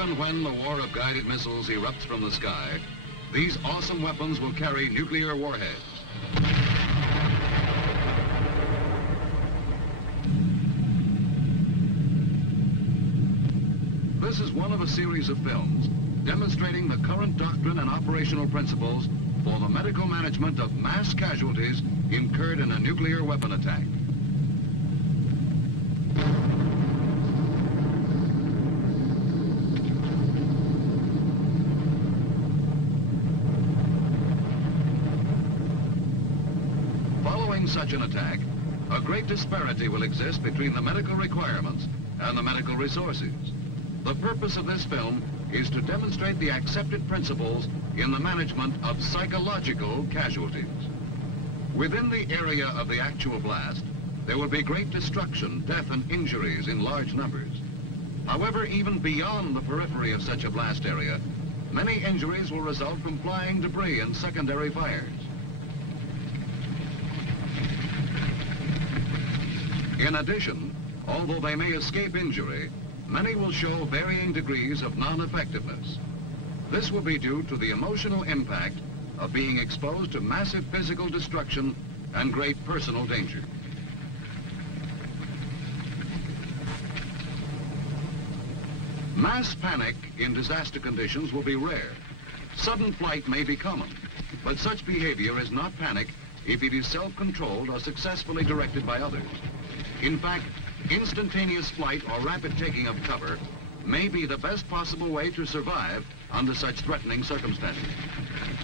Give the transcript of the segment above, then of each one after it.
and when the war of guided missiles erupts from the sky, these awesome weapons will carry nuclear warheads. This is one of a series of films demonstrating the current doctrine and operational principles for the medical management of mass casualties incurred in a nuclear weapon attack. Following such an attack, a great disparity will exist between the medical requirements and the medical resources. The purpose of this film is to demonstrate the accepted principles in the management of psychological casualties. Within the area of the actual blast, there will be great destruction, death, and injuries in large numbers. However, even beyond the periphery of such a blast area, many injuries will result from flying debris and secondary fires. In addition, although they may escape injury, many will show varying degrees of non-effectiveness. This will be due to the emotional impact of being exposed to massive physical destruction and great personal danger. Mass panic in disaster conditions will be rare. Sudden flight may be common, but such behavior is not panic if it is self-controlled or successfully directed by others. In fact, instantaneous flight or rapid taking of cover may be the best possible way to survive under such threatening circumstances.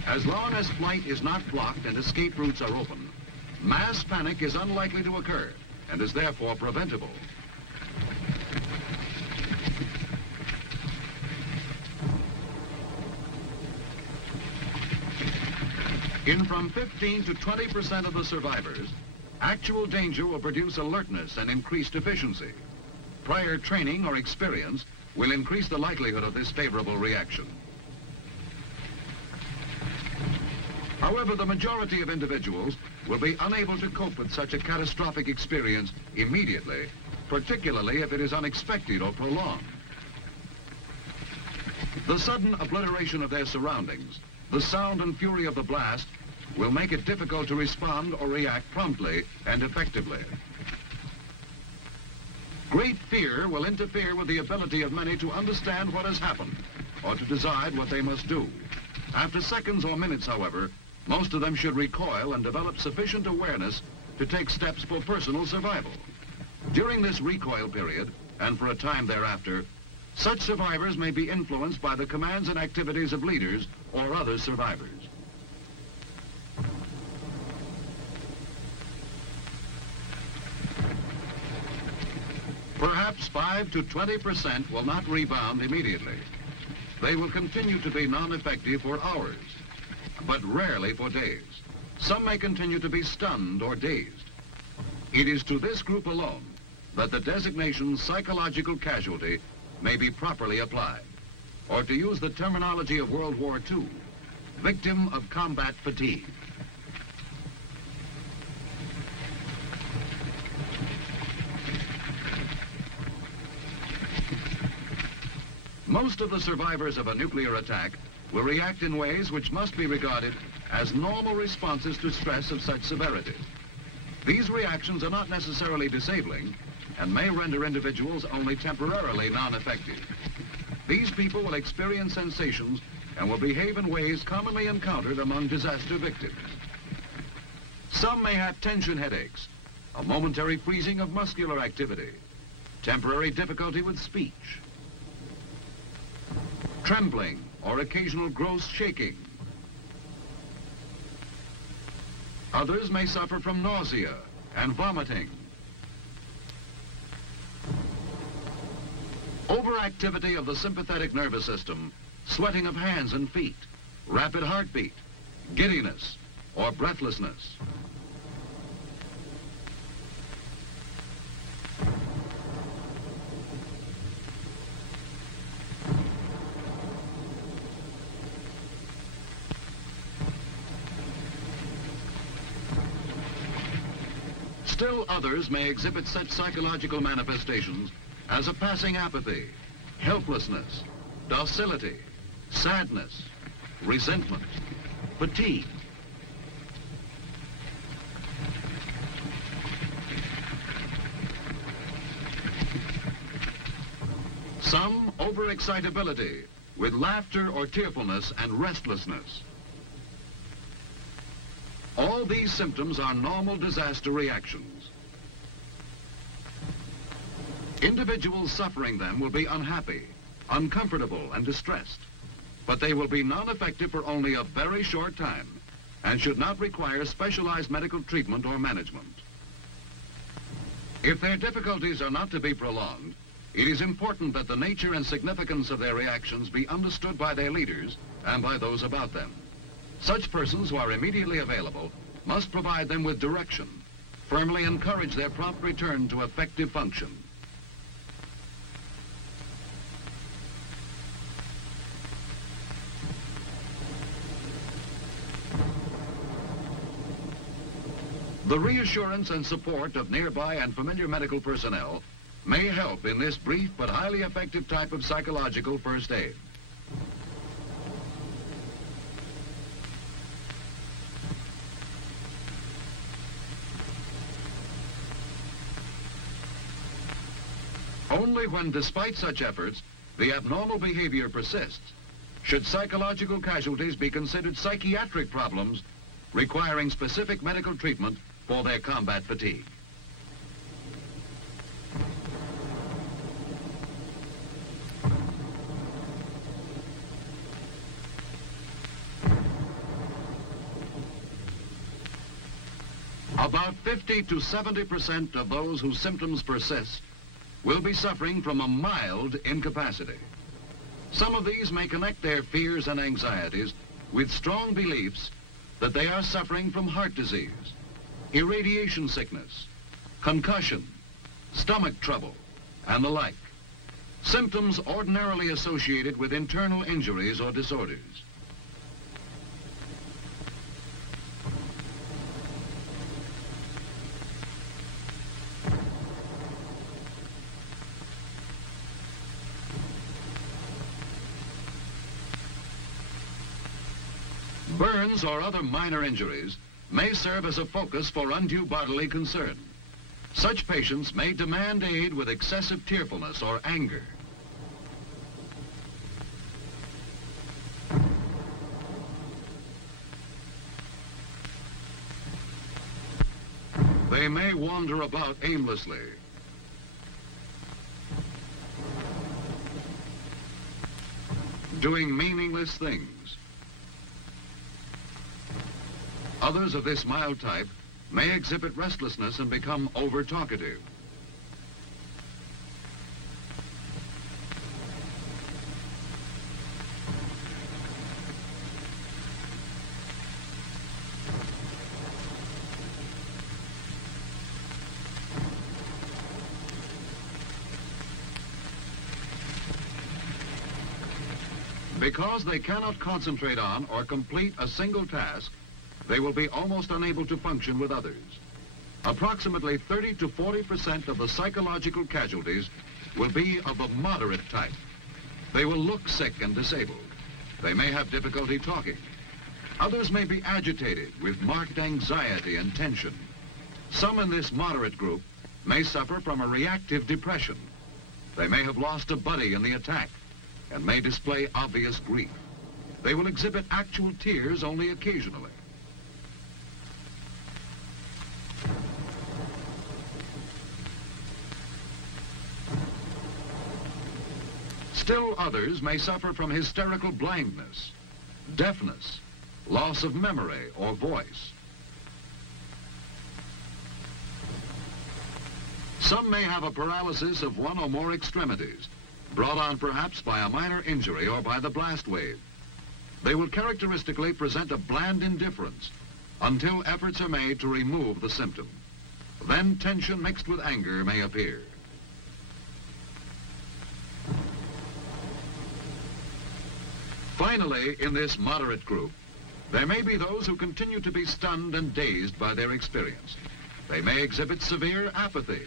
As long as flight is not blocked and escape routes are open, mass panic is unlikely to occur and is therefore preventable. In from 15 to 20% of the survivors, actual danger will produce alertness and increased efficiency. Prior training or experience will increase the likelihood of this favorable reaction. However, the majority of individuals will be unable to cope with such a catastrophic experience immediately, particularly if it is unexpected or prolonged. The sudden obliteration of their surroundings, the sound and fury of the blast, will make it difficult to respond or react promptly and effectively. Great fear will interfere with the ability of many to understand what has happened or to decide what they must do. After seconds or minutes, however, most of them should recoil and develop sufficient awareness to take steps for personal survival. During this recoil period, and for a time thereafter, such survivors may be influenced by the commands and activities of leaders or other survivors. Perhaps 5 to 20% will not rebound immediately. They will continue to be non-effective for hours, but rarely for days. Some may continue to be stunned or dazed. It is to this group alone that the designation psychological casualty may be properly applied, or to use the terminology of World War II, victim of combat fatigue. Most of the survivors of a nuclear attack will react in ways which must be regarded as normal responses to stress of such severity. These reactions are not necessarily disabling and may render individuals only temporarily non-effective. These people will experience sensations and will behave in ways commonly encountered among disaster victims. Some may have tension headaches, a momentary freezing of muscular activity, temporary difficulty with speech, trembling or occasional gross shaking. Others may suffer from nausea and vomiting. Overactivity of the sympathetic nervous system, sweating of hands and feet, rapid heartbeat, giddiness, or breathlessness. Still others may exhibit such psychological manifestations as a passing apathy, helplessness, docility, sadness, resentment, fatigue. Some overexcitability with laughter or tearfulness and restlessness. All these symptoms are normal disaster reactions. Individuals suffering them will be unhappy, uncomfortable, and distressed, but they will be non-effective for only a very short time and should not require specialized medical treatment or management. If their difficulties are not to be prolonged, it is important that the nature and significance of their reactions be understood by their leaders and by those about them. Such persons who are immediately available must provide them with direction, firmly encourage their prompt return to effective function. The reassurance and support of nearby and familiar medical personnel may help in this brief but highly effective type of psychological first aid. Only when, despite such efforts, the abnormal behavior persists, should psychological casualties be considered psychiatric problems requiring specific medical treatment for their combat fatigue. About 50 to 70% of those whose symptoms persist will be suffering from a mild incapacity. Some of these may connect their fears and anxieties with strong beliefs that they are suffering from heart disease, irradiation sickness, concussion, stomach trouble, and the like. Symptoms ordinarily associated with internal injuries or disorders. Burns or other minor injuries may serve as a focus for undue bodily concern. Such patients may demand aid with excessive tearfulness or anger. They may wander about aimlessly. Doing meaningless things. Others of this mild type may exhibit restlessness and become over-talkative. Because they cannot concentrate on or complete a single task, they will be almost unable to function with others. Approximately 30 to 40% of the psychological casualties will be of a moderate type. They will look sick and disabled. They may have difficulty talking. Others may be agitated with marked anxiety and tension. Some in this moderate group may suffer from a reactive depression. They may have lost a buddy in the attack and may display obvious grief. They will exhibit actual tears only occasionally. Still others may suffer from hysterical blindness, deafness, loss of memory or voice. Some may have a paralysis of one or more extremities, brought on perhaps by a minor injury or by the blast wave. They will characteristically present a bland indifference until efforts are made to remove the symptom. Then tension mixed with anger may appear. Finally, in this moderate group, there may be those who continue to be stunned and dazed by their experience. They may exhibit severe apathy.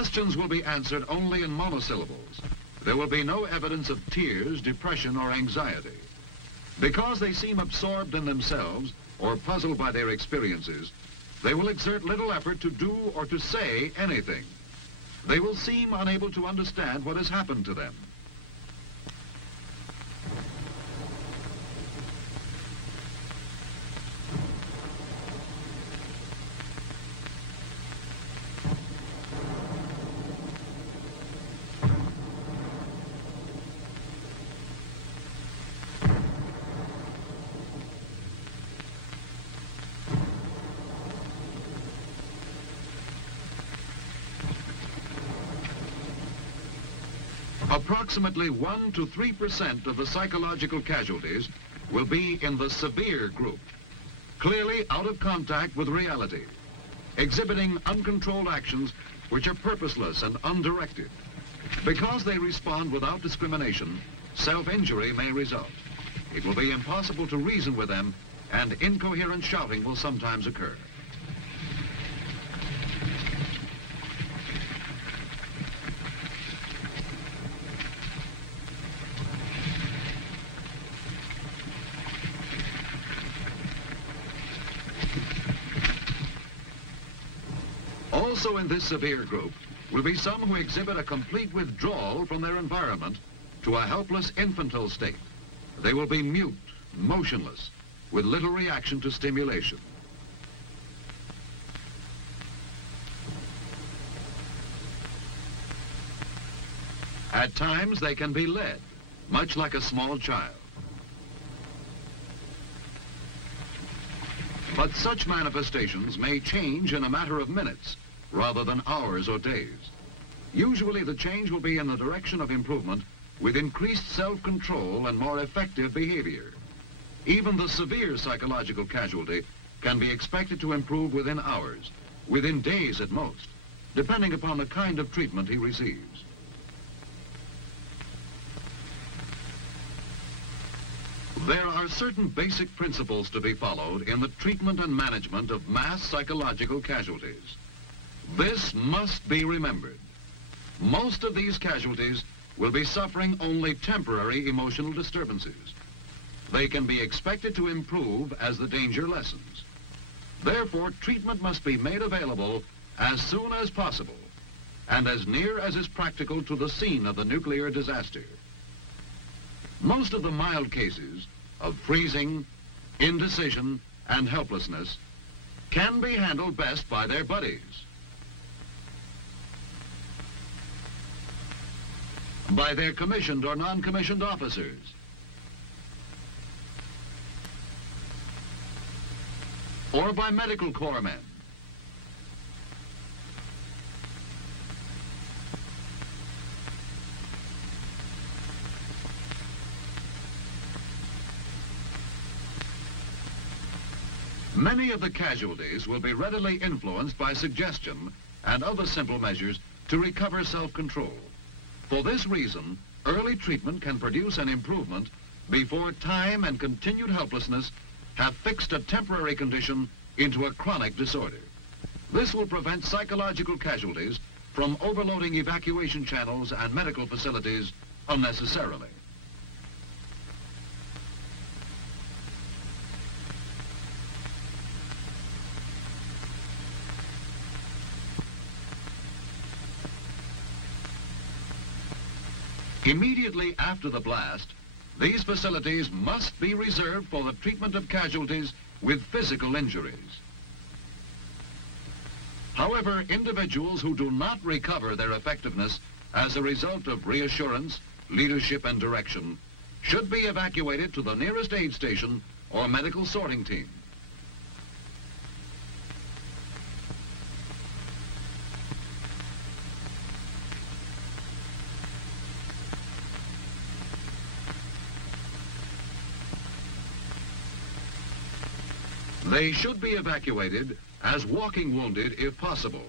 Questions will be answered only in monosyllables. There will be no evidence of tears, depression, or anxiety. Because they seem absorbed in themselves or puzzled by their experiences, they will exert little effort to do or to say anything. They will seem unable to understand what has happened to them. Approximately 1 to 3% of the psychological casualties will be in the severe group, clearly out of contact with reality, exhibiting uncontrolled actions which are purposeless and undirected. Because they respond without discrimination, self-injury may result. It will be impossible to reason with them, and incoherent shouting will sometimes occur. Also in this severe group will be some who exhibit a complete withdrawal from their environment to a helpless infantile state. They will be mute, motionless, with little reaction to stimulation. At times they can be led, much like a small child. But such manifestations may change in a matter of minutes, rather than hours or days. Usually the change will be in the direction of improvement with increased self-control and more effective behavior. Even the severe psychological casualty can be expected to improve within hours, within days at most, depending upon the kind of treatment he receives. There are certain basic principles to be followed in the treatment and management of mass psychological casualties. This must be remembered. Most of these casualties will be suffering only temporary emotional disturbances. They can be expected to improve as the danger lessens. Therefore, treatment must be made available as soon as possible and as near as is practical to the scene of the nuclear disaster. Most of the mild cases of freezing, indecision, and helplessness can be handled best by their buddies, by their commissioned or non-commissioned officers, or by medical corps men. Many of the casualties will be readily influenced by suggestion and other simple measures to recover self-control. For this reason, early treatment can produce an improvement before time and continued helplessness have fixed a temporary condition into a chronic disorder. This will prevent psychological casualties from overloading evacuation channels and medical facilities unnecessarily. Immediately after the blast, these facilities must be reserved for the treatment of casualties with physical injuries. However, individuals who do not recover their effectiveness as a result of reassurance, leadership, and direction should be evacuated to the nearest aid station or medical sorting team. They should be evacuated as walking wounded if possible.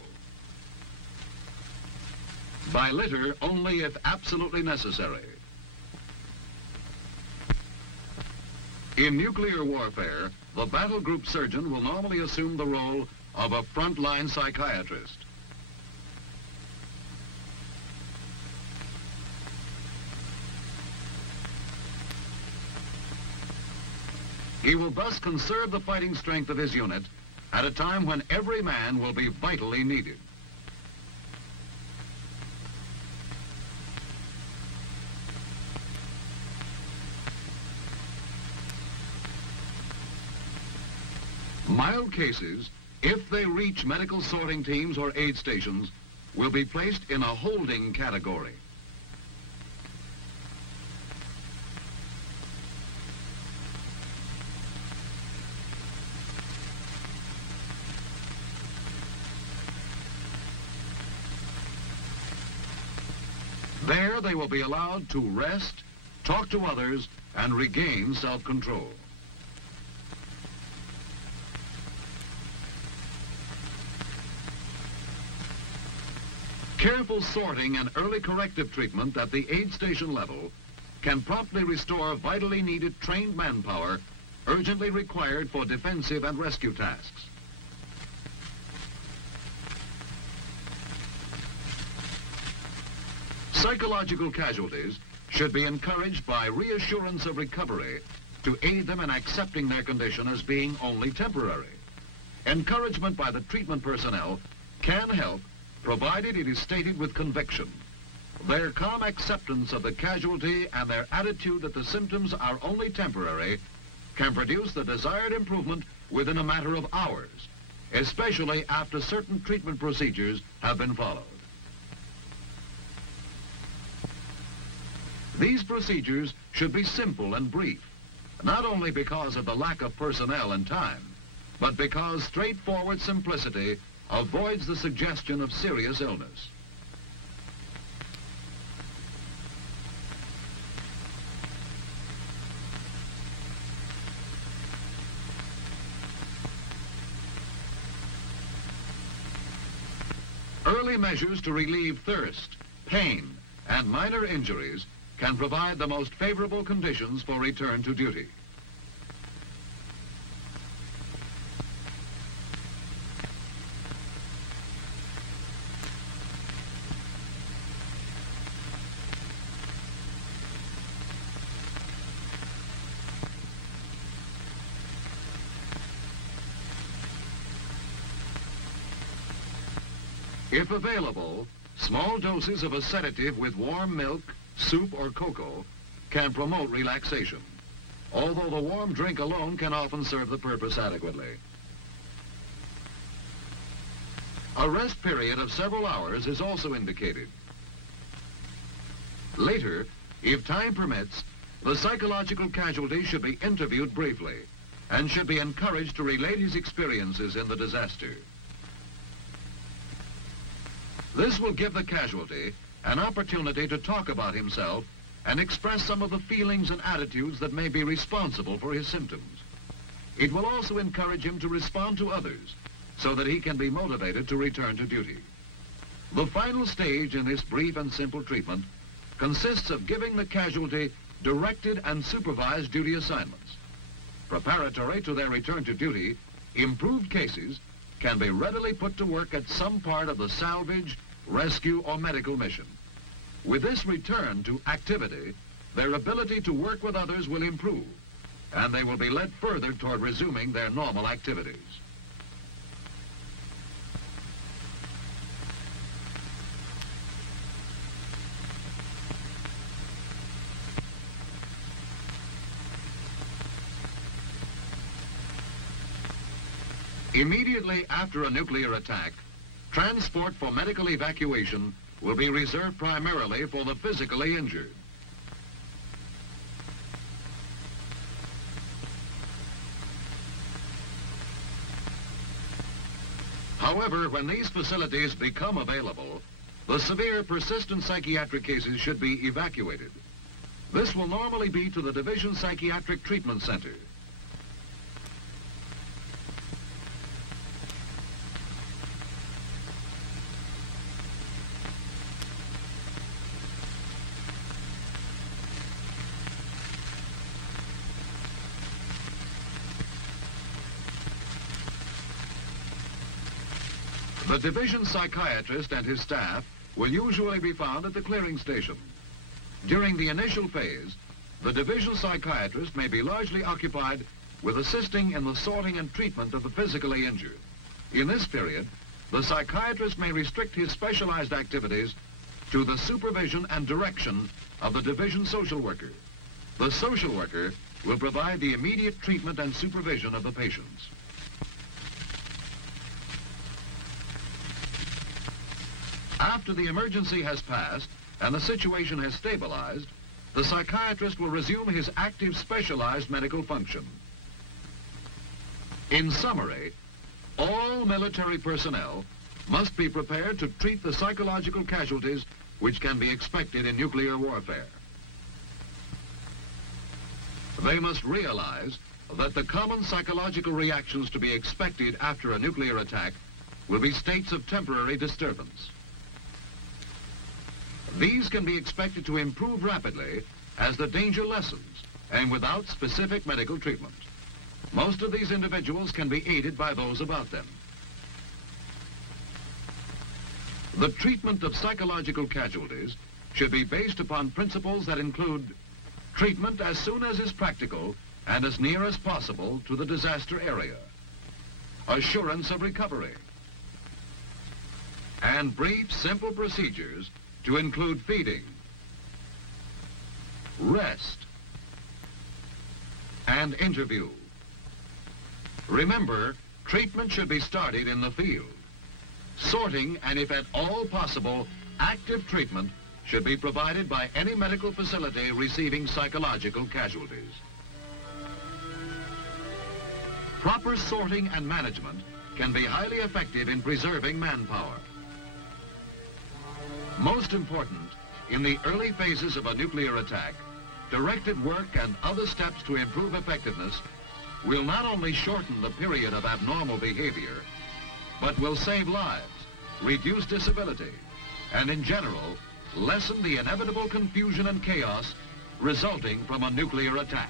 By litter only if absolutely necessary. In nuclear warfare, the battle group surgeon will normally assume the role of a frontline psychiatrist. He will thus conserve the fighting strength of his unit at a time when every man will be vitally needed. Mild cases, if they reach medical sorting teams or aid stations, will be placed in a holding category. There they will be allowed to rest, talk to others, and regain self-control. Careful sorting and early corrective treatment at the aid station level can promptly restore vitally needed trained manpower urgently required for defensive and rescue tasks. Psychological casualties should be encouraged by reassurance of recovery to aid them in accepting their condition as being only temporary. Encouragement by the treatment personnel can help, provided it is stated with conviction. Their calm acceptance of the casualty and their attitude that the symptoms are only temporary can produce the desired improvement within a matter of hours, especially after certain treatment procedures have been followed. These procedures should be simple and brief, not only because of the lack of personnel and time, but because straightforward simplicity avoids the suggestion of serious illness. Early measures to relieve thirst, pain, and minor injuries can provide the most favorable conditions for return to duty. If available, small doses of a sedative with warm milk, soup, or cocoa can promote relaxation, although the warm drink alone can often serve the purpose adequately. A rest period of several hours is also indicated. Later, if time permits, the psychological casualty should be interviewed briefly and should be encouraged to relate his experiences in the disaster. This will give the casualty an opportunity to talk about himself and express some of the feelings and attitudes that may be responsible for his symptoms. It will also encourage him to respond to others so that he can be motivated to return to duty. The final stage in this brief and simple treatment consists of giving the casualty directed and supervised duty assignments. Preparatory to their return to duty, improved cases can be readily put to work at some part of the salvage, rescue, or medical mission. With this return to activity, their ability to work with others will improve, and they will be led further toward resuming their normal activities. Immediately after a nuclear attack, transport for medical evacuation will be reserved primarily for the physically injured. However, when these facilities become available, the severe persistent psychiatric cases should be evacuated. This will normally be to the Division Psychiatric Treatment Center. The division psychiatrist and his staff will usually be found at the clearing station. During the initial phase, the division psychiatrist may be largely occupied with assisting in the sorting and treatment of the physically injured. In this period, the psychiatrist may restrict his specialized activities to the supervision and direction of the division social worker. The social worker will provide the immediate treatment and supervision of the patients. After the emergency has passed and the situation has stabilized, the psychiatrist will resume his active specialized medical function. In summary, all military personnel must be prepared to treat the psychological casualties which can be expected in nuclear warfare. They must realize that the common psychological reactions to be expected after a nuclear attack will be states of temporary disturbance. These can be expected to improve rapidly as the danger lessens and without specific medical treatment. Most of these individuals can be aided by those about them. The treatment of psychological casualties should be based upon principles that include treatment as soon as is practical and as near as possible to the disaster area, assurance of recovery, and brief, simple procedures to include feeding, rest, and interview. Remember, treatment should be started in the field. Sorting and, if at all possible, active treatment should be provided by any medical facility receiving psychological casualties. Proper sorting and management can be highly effective in preserving manpower. Most important, in the early phases of a nuclear attack, directed work and other steps to improve effectiveness will not only shorten the period of abnormal behavior, but will save lives, reduce disability, and in general, lessen the inevitable confusion and chaos resulting from a nuclear attack.